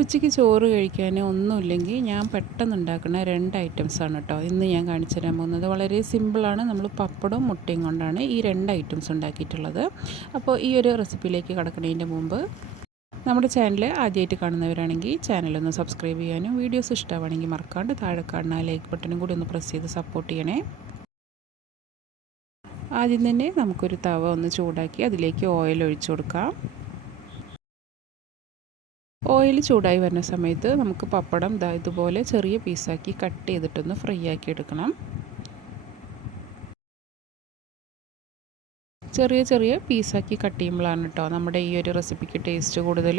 ഉച്ചയ്ക്ക് ചോറ് കഴിക്കാൻ ഒന്നുമില്ലെങ്കിൽ ഞാൻ പെട്ടെന്ന് ഉണ്ടാക്കുന്ന രണ്ട് ഐറ്റംസാണ് കേട്ടോ ഇന്ന് ഞാൻ കാണിച്ചു തരാൻ പോകുന്നത് വളരെ സിമ്പിളാണ് നമ്മൾ പപ്പടവും മുട്ടയും കൊണ്ടാണ് ഈ രണ്ട് ഐറ്റംസ് ഉണ്ടാക്കിയിട്ടുള്ളത്. അപ്പോൾ ഈ ഒരു റെസിപ്പിയിലേക്ക് കടക്കുന്നതിന്റെ മുമ്പ് നമ്മുടെ ചാനൽ ആദ്യമായിട്ട് കാണുന്നവരാണെങ്കിൽ ചാനലൊന്ന് സബ്സ്ക്രൈബ് ചെയ്യാനും വീഡിയോസ് ഇഷ്ടമാണെങ്കിൽ മറക്കാണ്ട് താഴെ കാണുന്ന ലൈക്ക് ബട്ടനും കൂടി ഒന്ന് പ്രസ് ചെയ്ത് സപ്പോർട്ട് ചെയ്യണേ. ആദ്യം തന്നെ നമുക്കൊരു തവ ഒന്ന് ചൂടാക്കി അതിലേക്ക് ഓയിൽ ഒഴിച്ചു കൊടുക്കാം. ഓയിൽ ചൂടായി വരുന്ന സമയത്ത് നമുക്ക് പപ്പടം ദാ ഇതുപോലെ ചെറിയ പീസാക്കി കട്ട് ചെയ്തിട്ടൊന്ന് ഫ്രൈ ആക്കി എടുക്കണം. ചെറിയ ചെറിയ പീസാക്കി കട്ട് ചെയ്യുമ്പോഴാണ് കേട്ടോ നമ്മുടെ ഈ ഒരു റെസിപ്പിക്ക് ടേസ്റ്റ് കൂടുതൽ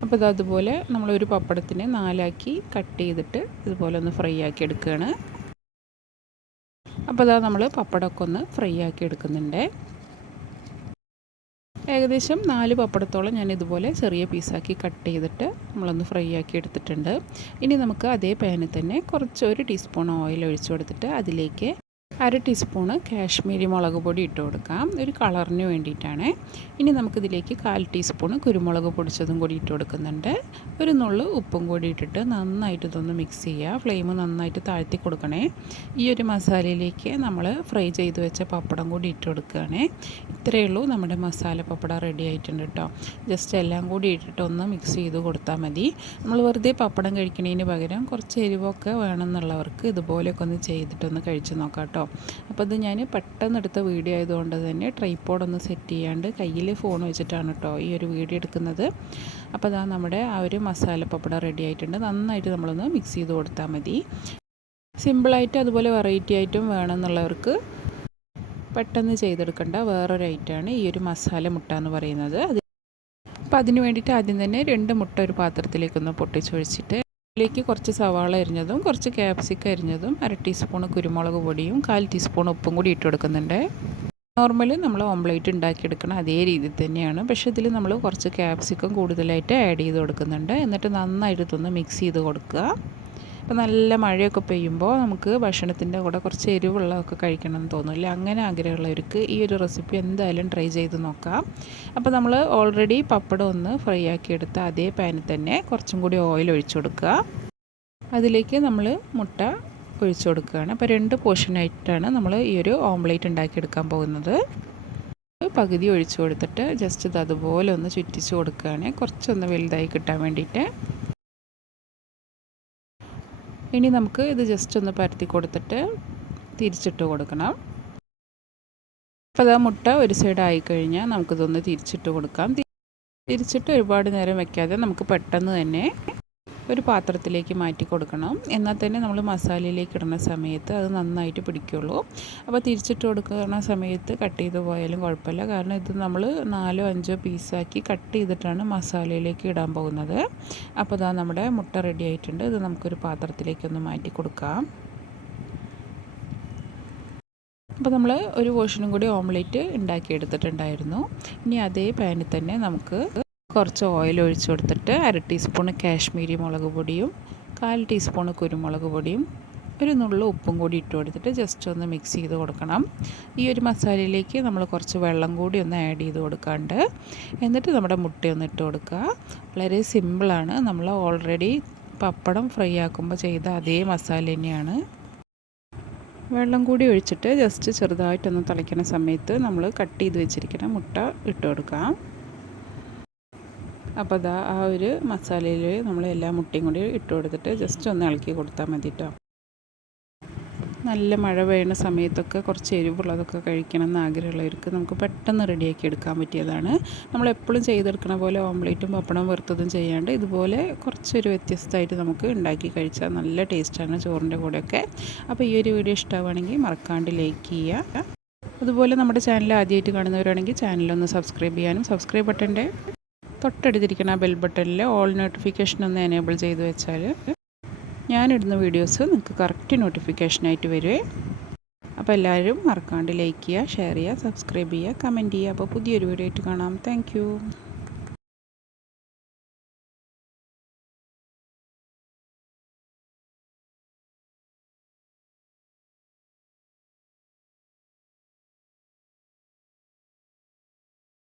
അപ്പോൾ ഇത് അതുപോലെ നമ്മളൊരു പപ്പടത്തിനെ നാലാക്കി കട്ട് ചെയ്തിട്ട് ഇതുപോലെ ഒന്ന് ഫ്രൈ ആക്കി എടുക്കുകയാണ്. അപ്പോൾ ഇതാ നമ്മൾ പപ്പടമൊക്കെ ഒന്ന് ഫ്രൈ ആക്കി എടുക്കുന്നുണ്ട്. ഏകദേശം നാല് പപ്പടത്തോളം ഞാൻ ഇതുപോലെ ചെറിയ പീസാക്കി കട്ട് ചെയ്തിട്ട് നമ്മളൊന്ന് ഫ്രൈ ആക്കി എടുത്തിട്ടുണ്ട്. ഇനി നമുക്ക് അതേ പാനിൽ തന്നെ കുറച്ച് ഒരു ടീസ്പൂൺ ഓയിൽ ഒഴിച്ചു കൊടുത്തിട്ട് അതിലേക്ക് അര ടീസ്പൂണ് കാശ്മീരി മുളക് പൊടി ഇട്ട് കൊടുക്കാം. ഒരു കളറിന് വേണ്ടിയിട്ടാണ്. ഇനി നമുക്കിതിലേക്ക് കാൽ ടീസ്പൂണ് കുരുമുളക് പൊടിച്ചതും കൂടി ഇട്ട് കൊടുക്കുന്നുണ്ട്. ഒരു നുള്ള് ഉപ്പും കൂടി ഇട്ടിട്ട് നന്നായിട്ട് ഇതൊന്ന് മിക്സ് ചെയ്യുക. ഫ്ലെയിം നന്നായിട്ട് താഴ്ത്തി കൊടുക്കണേ. ഈ ഒരു മസാലയിലേക്ക് നമ്മൾ ഫ്രൈ ചെയ്ത് വെച്ച പപ്പടം കൂടി ഇട്ട് കൊടുക്കുകയാണേ. ഇത്രയേ ഉള്ളൂ നമ്മുടെ മസാല പപ്പടം റെഡി ആയിട്ടുണ്ട് കേട്ടോ ജസ്റ്റ് എല്ലാം കൂടി ഇട്ടിട്ട് ഒന്ന് മിക്സ് ചെയ്ത് കൊടുത്താൽ മതി. നമ്മൾ വെറുതെ പപ്പടം കഴിക്കുന്നതിന് പകരം കുറച്ച് എരിവൊക്കെ വേണമെന്നുള്ളവർക്ക് ഇതുപോലെയൊക്കെ ഒന്ന് ചെയ്തിട്ടൊന്ന് കഴിച്ച് നോക്കാം കേട്ടോ അപ്പോൾ ഇത് ഞാൻ പെട്ടെന്ന് എടുത്ത വീഡിയോ ആയതുകൊണ്ട് തന്നെ ട്രൈപ്പോഡൊന്ന് സെറ്റ് ചെയ്യാണ്ട് കയ്യിൽ ഫോൺ വെച്ചിട്ടാണ് കേട്ടോ ഈ ഒരു വീഡിയോ എടുക്കുന്നത്. അപ്പോൾ അതാ നമ്മുടെ ആ ഒരു മസാല പപ്പട റെഡി ആയിട്ടുണ്ട്. നന്നായിട്ട് നമ്മളൊന്ന് മിക്സ് ചെയ്ത് കൊടുത്താൽ മതി. സിമ്പിളായിട്ട് അതുപോലെ വെറൈറ്റി ആയിട്ടും വേണമെന്നുള്ളവർക്ക് പെട്ടെന്ന് ചെയ്തെടുക്കേണ്ട. വേറൊരു ഐറ്റമാണ് ഈ ഒരു മസാല മുട്ട എന്ന് പറയുന്നത്. അത് അപ്പോൾ അതിന് വേണ്ടിയിട്ട് ആദ്യം തന്നെ രണ്ട് മുട്ട ഒരു പാത്രത്തിലേക്കൊന്ന് പൊട്ടിച്ചൊഴിച്ചിട്ട് ഇതിലേക്ക് കുറച്ച് സവാള അരിഞ്ഞതും കുറച്ച് ക്യാപ്സിക്ക അരിഞ്ഞതും അര ടീസ്പൂൺ കുരുമുളക് പൊടിയും കാൽ ടീസ്പൂൺ ഉപ്പും കൂടി ഇട്ട് കൊടുക്കുന്നുണ്ട്. നോർമലി നമ്മൾ ഓംലേറ്റ് ഉണ്ടാക്കിയെടുക്കണം അതേ രീതിയിൽ തന്നെയാണ്. പക്ഷേ ഇതിൽ നമ്മൾ കുറച്ച് ക്യാപ്സിക്കം കൂടുതലായിട്ട് ആഡ് ചെയ്ത് കൊടുക്കുന്നുണ്ട്. എന്നിട്ട് നന്നായിട്ട് ഇതൊന്ന് മിക്സ് ചെയ്ത് കൊടുക്കുക. ഇപ്പോൾ നല്ല മഴയൊക്കെ പെയ്യുമ്പോൾ നമുക്ക് ഭക്ഷണത്തിന്റെ കൂടെ കുറച്ച് എരിവുള്ളതൊക്കെ കഴിക്കണം എന്ന് തോന്നില്ല അങ്ങനെ ആഗ്രഹമുള്ളവർക്ക് ഈ ഒരു റെസിപ്പി എന്തായാലും ട്രൈ ചെയ്ത് നോക്കാം. അപ്പോൾ നമ്മൾ ഓൾറെഡി പപ്പടം ഒന്ന് ഫ്രൈ ആക്കി എടുത്ത അതേ പാനിൽ തന്നെ കുറച്ചും കൂടി ഓയിൽ ഒഴിച്ചു കൊടുക്കുക. അതിലേക്ക് നമ്മൾ മുട്ട ഒഴിച്ചു കൊടുക്കുകയാണ്. അപ്പോൾ രണ്ട് പോർഷനായിട്ടാണ് നമ്മൾ ഈ ഒരു ഓംലേറ്റ് ഉണ്ടാക്കിയെടുക്കാൻ പോകുന്നത്. പകുതി ഒഴിച്ചു കൊടുത്തിട്ട് ജസ്റ്റ് ഇത് അതുപോലെ ഒന്ന് ചുറ്റിച്ച് കൊടുക്കുകയാണ്. കുറച്ചൊന്ന് വലുതായി കിട്ടാൻ വേണ്ടിയിട്ട്. ഇനി നമുക്ക് ഇത് ജസ്റ്റ് ഒന്ന് പരത്തി കൊടുത്തിട്ട് തിരിച്ചിട്ട് കൊടുക്കണം. അപ്പോൾ അതാ മുട്ട ഒരു സൈഡ് ആയിക്കഴിഞ്ഞാൽ നമുക്കിതൊന്ന് തിരിച്ചിട്ട് കൊടുക്കാം. തിരിച്ചിട്ട് ഒരുപാട് നേരം വെക്കാതെ നമുക്ക് പെട്ടെന്ന് തന്നെ ഒരു പാത്രത്തിലേക്ക് മാറ്റി കൊടുക്കണം. എന്നാൽ തന്നെ നമ്മൾ മസാലയിലേക്ക് ഇടുന്ന സമയത്ത് അത് നന്നായിട്ട് പിടിക്കുള്ളൂ. അപ്പോൾ തിരിച്ചിട്ട് കൊടുക്കുന്ന സമയത്ത് കട്ട് ചെയ്ത് പോയാലും കുഴപ്പമില്ല. കാരണം ഇത് നമ്മൾ നാലോ അഞ്ചോ പീസാക്കി കട്ട് ചെയ്തിട്ടാണ് മസാലയിലേക്ക് ഇടാൻ പോകുന്നത്. അപ്പോൾ ഇതാ നമ്മുടെ മുട്ട റെഡി ആയിട്ടുണ്ട്. ഇത് നമുക്കൊരു പാത്രത്തിലേക്കൊന്ന് മാറ്റി കൊടുക്കാം. അപ്പോൾ നമ്മൾ ഒരു പോർഷനും കൂടി ഓംലേറ്റ് ഉണ്ടാക്കി എടുത്തിട്ടുണ്ടായിരുന്നു ഇനി അതേ പാനിൽ തന്നെ നമുക്ക് കുറച്ച് ഓയിൽ ഒഴിച്ചു കൊടുത്തിട്ട് അര ടീസ്പൂൺ കാശ്മീരി മുളക് പൊടിയും കാൽ ടീസ്പൂൺ കുരുമുളക് പൊടിയും ഒരു നുള്ളു ഉപ്പും കൂടി ഇട്ട് കൊടുത്തിട്ട് ജസ്റ്റ് ഒന്ന് മിക്സ് ചെയ്ത് കൊടുക്കണം. ഈ ഒരു മസാലയിലേക്ക് നമ്മൾ കുറച്ച് വെള്ളം കൂടി ഒന്ന് ആഡ് ചെയ്ത് കൊടുക്കാണ്ട് എന്നിട്ട് നമ്മുടെ മുട്ടയൊന്ന് ഇട്ട് കൊടുക്കുക. വളരെ സിമ്പിളാണ് നമ്മൾ ഓൾറെഡി പപ്പടം ഫ്രൈ ആക്കുമ്പോൾ ചെയ്ത അതേ മസാല തന്നെയാണ്. വെള്ളം കൂടി ഒഴിച്ചിട്ട് ജസ്റ്റ് ചെറുതായിട്ടൊന്ന് തിളയ്ക്കുന്ന സമയത്ത് നമ്മൾ കട്ട് ചെയ്ത് വെച്ചിരിക്കുന്ന മുട്ട ഇട്ട് കൊടുക്കാം. അപ്പോൾ അതാ ആ ഒരു മസാലയിൽ നമ്മൾ എല്ലാ മുട്ടയും കൂടി ഇട്ട് കൊടുത്തിട്ട് ജസ്റ്റ് ഒന്ന് ഇളക്കി കൊടുത്താൽ മതി കേട്ടോ നല്ല മഴ പെയ്യുന്ന സമയത്തൊക്കെ കുറച്ച് എരിവുള്ളതൊക്കെ കഴിക്കണം എന്ന് ആഗ്രഹമുള്ളവർക്ക് നമുക്ക് പെട്ടെന്ന് റെഡിയാക്കി എടുക്കാൻ പറ്റിയതാണ്. നമ്മൾ എപ്പോഴും ചെയ്തെടുക്കണ പോലെ ഓംലേറ്റും പപ്പടം വെറുത്തതും ചെയ്യാണ്ട് ഇതുപോലെ കുറച്ചൊരു വ്യത്യസ്തമായിട്ട് നമുക്ക് ഉണ്ടാക്കി കഴിച്ചാൽ നല്ല ടേസ്റ്റാണ് ചോറിന്റെ കൂടെയൊക്കെ. അപ്പോൾ ഈ ഒരു വീഡിയോ ഇഷ്ടമാണെങ്കിൽ മറക്കാണ്ട് ലൈക്ക് ചെയ്യുക. അതുപോലെ നമ്മുടെ ചാനൽ ആദ്യമായിട്ട് കാണുന്നവരാണെങ്കിൽ ചാനലൊന്ന് സബ്സ്ക്രൈബ് ചെയ്യാനും സബ്സ്ക്രൈബ് ബട്ടന്റെ തൊട്ടടുത്തിരിക്കുന്ന ബെൽ ബട്ടണിൽ ഓൾ നോട്ടിഫിക്കേഷൻ ഒന്ന് എനേബിൾ ചെയ്ത് വെച്ചാൽ ഞാനിടുന്ന വീഡിയോസ് നിങ്ങൾക്ക് കറക്റ്റ് നോട്ടിഫിക്കേഷനായിട്ട് വരുവേ അപ്പോൾ എല്ലാവരും മറക്കാണ്ട് ലൈക്ക് ചെയ്യുക ഷെയർ ചെയ്യുക സബ്സ്ക്രൈബ് ചെയ്യുക കമന്റ് ചെയ്യുക. അപ്പോൾ പുതിയൊരു വീഡിയോ ആയിട്ട് കാണാം. താങ്ക്